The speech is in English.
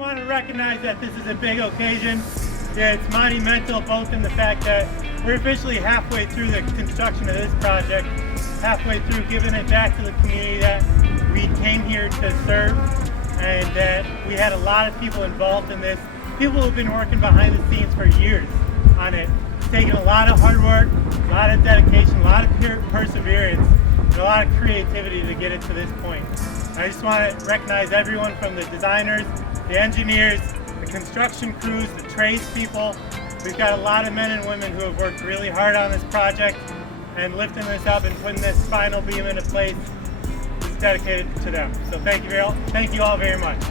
want to recognize that this is a big occasion. Yeah, it's monumental both in the fact that we're officially halfway through the construction of this project, halfway through giving it back to the community that we came here to serve, and that we had a lot of people involved in this. People who've been working behind the scenes for years on it. It's taken a lot of hard work, a lot of dedication, a lot of perseverance, and a lot of creativity to get it to this point. I just want to recognize everyone from the designers, the engineers, the construction crews, the tradespeople. We've got a lot of men and women who have worked really hard on this project, and lifting this up and putting this final beam into place is dedicated to them. So thank you all very much.